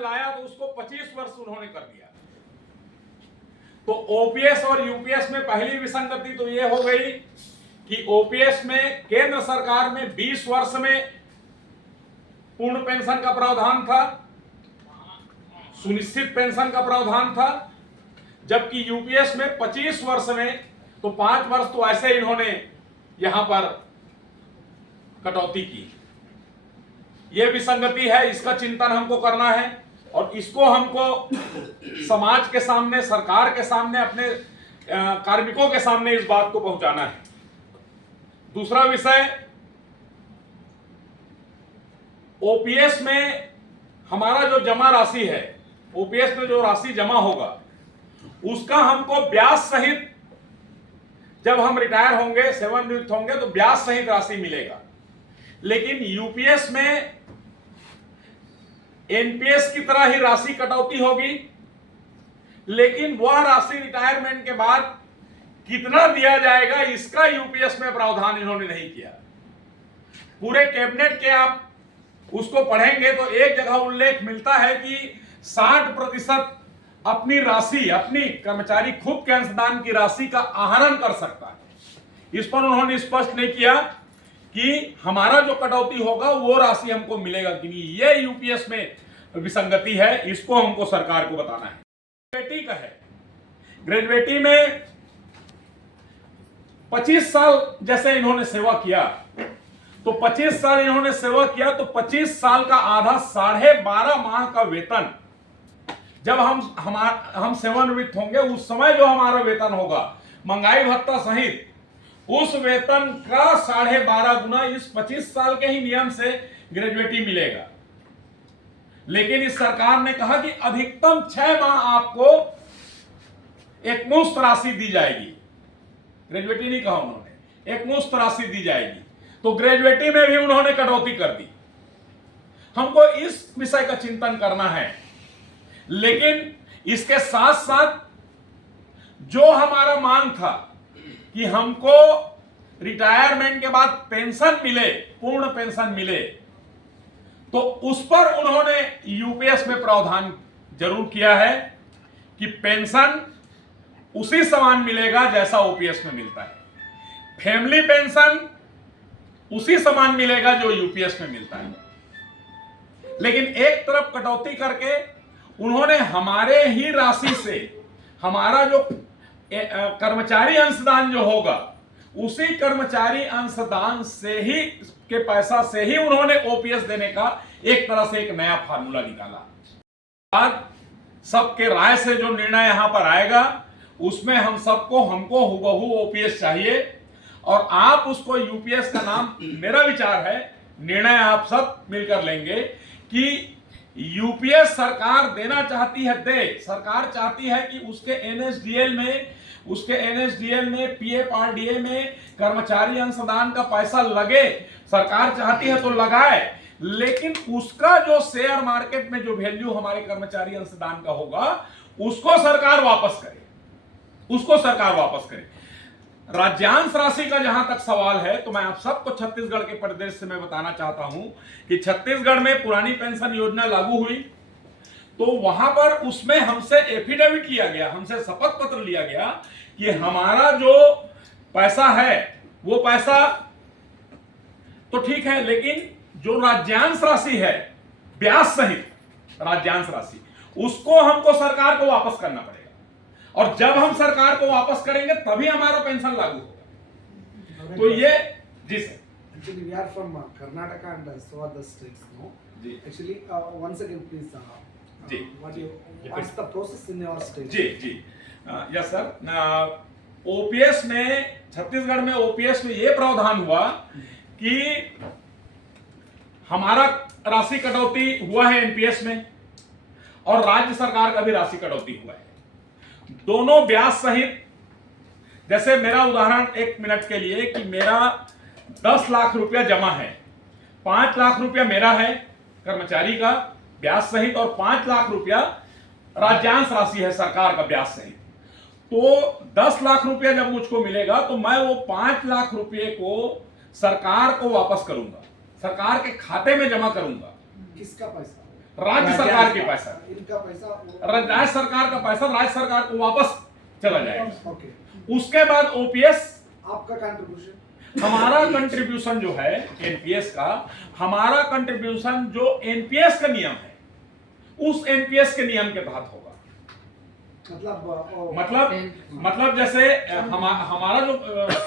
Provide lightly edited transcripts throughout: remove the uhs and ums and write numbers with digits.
लाया तो उसको 25 वर्ष उन्होंने कर दिया। तो ओपीएस और यूपीएस में पहली विसंगति तो यह हो गई कि ओपीएस में केंद्र सरकार में 20 वर्ष में पूर्ण पेंशन का प्रावधान था, सुनिश्चित पेंशन का प्रावधान था, जबकि यूपीएस में 25 वर्ष में, तो 5 वर्ष तो ऐसे इन्होंने यहां पर कटौती की। यह विसंगति है, इसका चिंतन हमको करना है और इसको हमको समाज के सामने, सरकार के सामने, अपने कार्मिकों के सामने इस बात को पहुंचाना है। दूसरा विषय, ओपीएस में हमारा जो जमा राशि है, ओपीएस में जो राशि जमा होगा उसका हमको ब्याज सहित, जब हम रिटायर होंगे, सेवानिवृत्त होंगे, तो ब्याज सहित राशि मिलेगा। लेकिन यूपीएस में एनपीएस की तरह ही राशि कटौती होगी, लेकिन वह राशि रिटायरमेंट के बाद कितना दिया जाएगा इसका यूपीएस में प्रावधान इन्होंने नहीं किया। पूरे कैबिनेट के आप उसको पढ़ेंगे तो एक जगह उल्लेख मिलता है कि 60% अपनी राशि, अपनी कर्मचारी खुद के अंशदान की राशि का आहरण कर सकता है। इस पर उन्होंने स्पष्ट नहीं किया कि हमारा जो कटौती होगा वो राशि हमको मिलेगा कि नहीं। ये यूपीएस में विसंगति है, इसको हमको सरकार को बताना है। ग्रेजुएटी का है, ग्रेजुएटी में 25 साल जैसे इन्होंने सेवा किया, तो 25 साल इन्होंने सेवा किया तो 25 साल का आधा 12.5 माह का वेतन जब हम सेवानिवृत्त होंगे, उस समय जो हमारा वेतन होगा महंगाई भत्ता सहित, उस वेतन का 12.5 गुना इस 25 साल के ही नियम से ग्रेजुएटी मिलेगा। लेकिन इस सरकार ने कहा कि अधिकतम 6 माह आपको एकमुश्त राशि दी जाएगी। ग्रेजुएटी नहीं कहा उन्होंने, एकमुश्त राशि दी जाएगी। तो ग्रेजुएटी में भी उन्होंने कटौती कर दी। हमको इस विषय का चिंतन करना है, लेकिन इसके साथ साथ जो हमारा मांग था कि हमको रिटायरमेंट के बाद पेंशन मिले, पूर्ण पेंशन मिले, तो उस पर उन्होंने यूपीएस में प्रावधान जरूर किया है कि पेंशन उसी समान मिलेगा जैसा ओपीएस में मिलता है। फैमिली पेंशन उसी समान मिलेगा जो यूपीएस में मिलता है। लेकिन एक तरफ कटौती करके उन्होंने हमारे ही राशि से, हमारा जो कर्मचारी अंशदान जो होगा, उसी कर्मचारी अंशदान से ही के पैसा से ही उन्होंने ओपीएस देने का एक तरह से एक नया फार्मूला निकाला। आज सबके राय से जो निर्णय यहां पर आएगा उसमें हमको हुबहू ओपीएस चाहिए और आप उसको यूपीएस का नाम, मेरा विचार है, निर्णय आप सब मिलकर लेंगे कि यूपीएस सरकार देना चाहती है, दे। सरकार चाहती है कि उसके एनएसडीएल में, पीएफआरडीए में कर्मचारी अंशदान का पैसा लगे। सरकार चाहती है तो लगाए, लेकिन उसका जो शेयर मार्केट में जो वैल्यू हमारे कर्मचारी अंशदान का होगा उसको सरकार वापस करे, उसको सरकार वापस करे। राज्यांश राशि का जहां तक सवाल है, तो मैं आप सबको छत्तीसगढ़ के परिदृश्य से मैं बताना चाहता हूं कि छत्तीसगढ़ में पुरानी पेंशन योजना लागू हुई, तो वहां पर उसमें हमसे एफिडेविट लिया गया, हमसे शपथ पत्र लिया गया कि हमारा जो पैसा है वो पैसा तो ठीक है, लेकिन जो राज्यांश राशि है, ब्याज सहित राज्यांश राशि, उसको हमको सरकार को वापस करना पड़ेगा। और जब हम सरकार को वापस करेंगे तभी हमारा पेंशन लागू होगा। तो ये जी sir, actually we are from Karnataka and so are the states, no? जी Actually, once again please, जी what's the process in your state? जी यस सर। ओपीएस में, छत्तीसगढ़ में ओपीएस में ये प्रावधान हुआ कि हमारा राशि कटौती हुआ है एनपीएस में और राज्य सरकार का भी राशि कटौती हुआ है, दोनों ब्याज सहित। जैसे मेरा उदाहरण 1 मिनट के लिए कि मेरा 10 लाख रुपया जमा है, 5 लाख रुपया मेरा है कर्मचारी का ब्याज सहित और 5 लाख रुपया राज्यांश राशि है सरकार का ब्याज सहित। तो 10 लाख रुपया जब मुझको मिलेगा तो मैं वो 5 लाख रुपये को सरकार को वापस करूंगा, सरकार के खाते में जमा करूंगा। किसका पैसा? राज्य सरकार के पैसा, इनका पैसा राज्य सरकार का पैसा राज्य सरकार को वापस चला जाएगा। ओके। उसके बाद ओपीएस, आपका कंट्रीब्यूशन, हमारा कंट्रीब्यूशन जो है एनपीएस का, हमारा कंट्रीब्यूशन जो एनपीएस का नियम है उस एनपीएस के नियम के तहत होगा। मतलब जैसे हमारा जो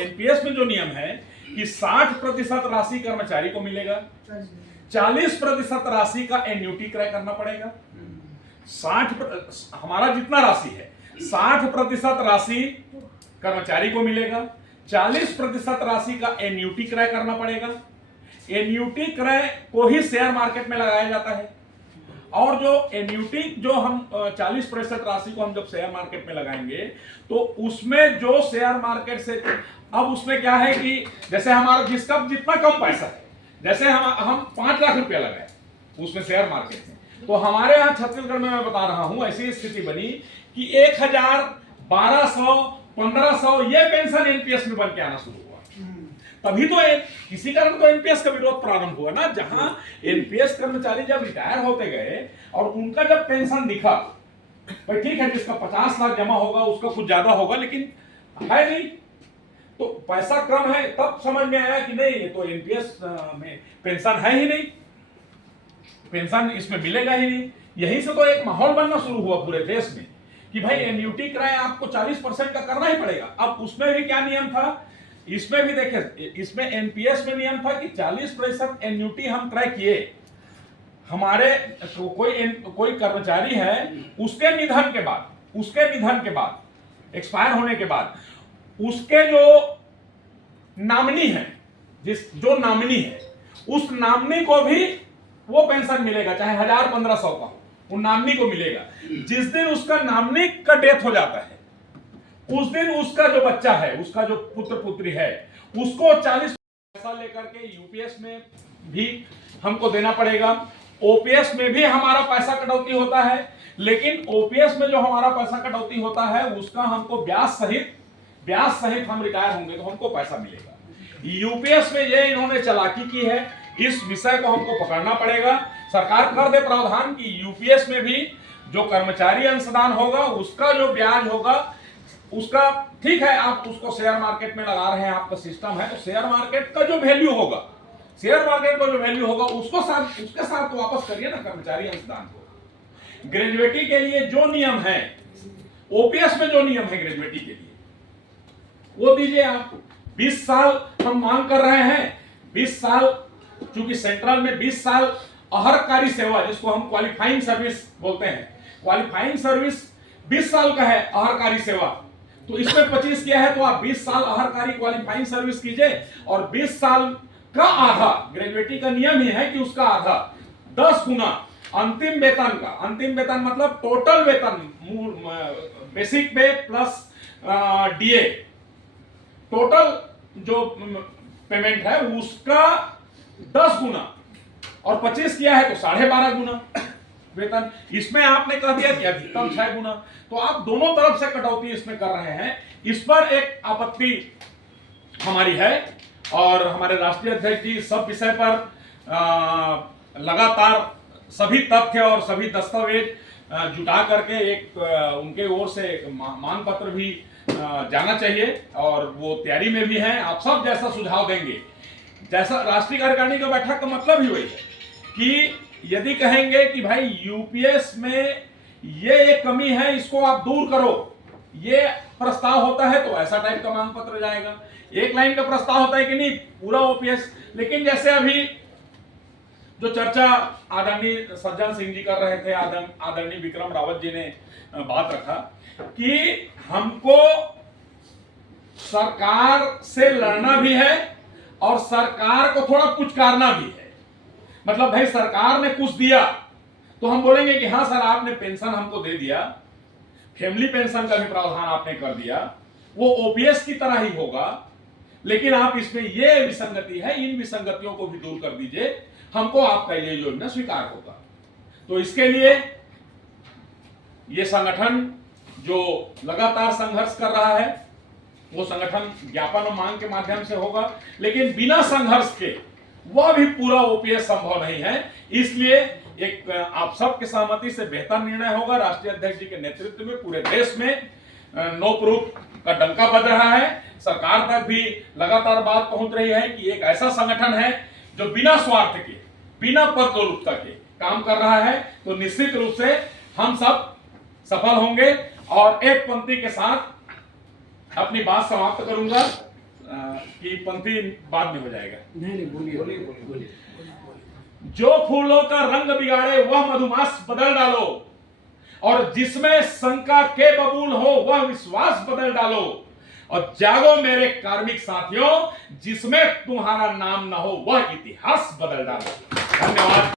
एनपीएस में जो नियम है कि 60% राशि कर्मचारी को मिलेगा, 40% राशि का एन्युटी क्रय करना पड़ेगा। 60 हमारा जितना राशि है 60% राशि कर्मचारी को मिलेगा, 40% राशि का एन्युटी क्रय करना पड़ेगा। एन्युटी क्रय को ही शेयर मार्केट में लगाया जाता है, और जो एन्युटी जो हम 40% राशि को हम जब शेयर मार्केट में लगाएंगे तो उसमें जो शेयर मार्केट से, अब उसमें क्या है कि जैसे हमारा जिसका जितना कम पैसा है, जैसे हम 5 लाख रुपया लगाए उसमें शेयर मार्केट में, तो हमारे यहाँ छत्तीसगढ़ में मैं बता रहा हूं ऐसी स्थिति बनी कि 1000, 1200, 1500 ये पेंशन एनपीएस में बन के आना शुरू हुआ। तभी तो किसी कारण तो एनपीएस का विरोध प्रारंभ हुआ ना, जहां एनपीएस कर्मचारी जब रिटायर होते गए और उनका जब पेंशन दिखा, भाई ठीक है जिसका 50 लाख जमा होगा उसका कुछ ज्यादा होगा, लेकिन है नहीं, तो पैसा कम है, तब समझ में आया कि नहीं ये तो एनपीएस में पेंशन है ही नहीं, पेंशन इसमें मिलेगा ही नहीं। यहीं से तो एक माहौल बनना शुरू हुआ पूरे देश में कि भाई एन्युटी क्रय आपको 40% का करना ही पड़ेगा। अब उसमें भी क्या नियम था, इसमें भी देखिए, इसमें एनपीएस में नियम था कि 40% एन्युटी हम क्रय किए, हमारे कोई कर्मचारी है उसके निधन के बाद एक्सपायर होने के बाद उसके जो नामिनी है, जो नामिनी है उस नामिनी को भी वो पेंशन मिलेगा, चाहे 1000-1500 का हो, वो नामिनी को मिलेगा। जिस दिन उसका नामिनी का डेथ हो जाता है उस दिन उसका जो बच्चा है, उसका जो पुत्र पुत्री है, उसको 40 पैसा लेकर के यूपीएस में भी हमको देना पड़ेगा। ओपीएस में भी हमारा पैसा कटौती होता है, लेकिन ओपीएस में जो हमारा पैसा कटौती होता है उसका हमको ब्याज सहित हम रिटायर होंगे तो हमको पैसा मिलेगा। यूपीएस में ये इन्होंने चालाकी की है, इस विषय को हमको पकड़ना पड़ेगा। सरकार कर दे प्रावधान कि यूपीएस में भी जो कर्मचारी अंशदान होगा उसका जो ब्याज होगा उसका, ठीक है आप उसको शेयर मार्केट में लगा रहे हैं, आपका सिस्टम है, तो शेयर मार्केट का जो वैल्यू होगा उसके साथ वापस करिए ना कर्मचारी अंशदान को। ग्रेजुएटी के लिए जो नियम है, ओपीएस में जो नियम है ग्रेजुएटी के लिए वो दीजिए आप। 20 साल हम मांग कर रहे हैं, 20 साल, चूंकि सेंट्रल में 20 साल अहर्कारी सेवा जिसको हम क्वालिफाइंग सर्विस बोलते हैं, क्वालिफाइंग सर्विस 20 साल का है अहर्कारी सेवा, तो इसमें 25 किया है तो आप 20 साल अहर्कारी क्वालिफाइंग सर्विस कीजिए, और 20 साल का आधा, ग्रेजुएटी का नियम ही है कि उसका आधा 10 गुना अंतिम वेतन का, अंतिम वेतन मतलब टोटल वेतन, बेसिक पे प्लस डीए, टोटल जो पेमेंट है उसका 10 गुना, और 25 किया है तो 12.5 गुना वेतन। इसमें आपने कह दिया कि अधिकतम 6 गुना, तो आप दोनों तरफ से कटौती इसमें कर रहे हैं। इस पर एक आपत्ति हमारी है, और हमारे राष्ट्रीय अध्यक्ष जी सब विषय पर लगातार सभी तथ्य और सभी दस्तावेज जुटा करके एक उनके ओर से मांग पत्र भी जाना चाहिए, और वो तैयारी में भी है। आप सब जैसा सुझाव देंगे, जैसा राष्ट्रीय कार्यकारिणी की बैठक का मतलब ही वही है कि यदि कहेंगे कि भाई यूपीएस में ये एक कमी है, इसको आप दूर करो, ये प्रस्ताव होता है तो ऐसा टाइप का मांग पत्र जाएगा। एक लाइन का प्रस्ताव होता है कि नहीं पूरा ओपीएस, लेकिन जैसे अभी जो चर्चा आदरणीय सज्जन सिंह जी कर रहे थे, आदरणीय विक्रम रावत जी ने बात रखा कि हमको सरकार से लड़ना भी है और सरकार को थोड़ा पुचकारना भी है। मतलब भाई सरकार ने कुछ दिया तो हम बोलेंगे कि हाँ सर आपने पेंशन हमको दे दिया, फैमिली पेंशन का भी प्रावधान आपने कर दिया, वो ओपीएस की तरह ही होगा, लेकिन आप इसमें ये विसंगति है, इन विसंगतियों को भी दूर कर दीजिए, हमको आपका ये योजना स्वीकार होगा। तो इसके लिए ये संगठन जो लगातार संघर्ष कर रहा है वो संगठन ज्ञापन और मांग के माध्यम से होगा, लेकिन बिना संघर्ष के वह भी पूरा ओपीएस संभव नहीं है। इसलिए एक आप सबके सहमति से बेहतर निर्णय होगा। राष्ट्रीय अध्यक्ष जी के नेतृत्व में पूरे देश में नो प्रूफ का डंका बज रहा है। सरकार तक भी लगातार बात पहुंच रही है कि एक ऐसा संगठन है जो बिना स्वार्थ के, बिना पदलोलुपता के काम कर रहा है। तो निश्चित रूप से हम सब सफल होंगे। और एक पंक्ति के साथ अपनी बात समाप्त करूंगा कि पंक्ति बाद में हो जाएगा। नहीं बोलिए। जो फूलों का रंग बिगाड़े वह मधुमास बदल डालो, और जिसमें शंका के बबूल हो वह विश्वास बदल डालो। और जागो मेरे कार्मिक साथियों, जिसमें तुम्हारा नाम ना हो वह इतिहास बदल डालो। धन्यवाद।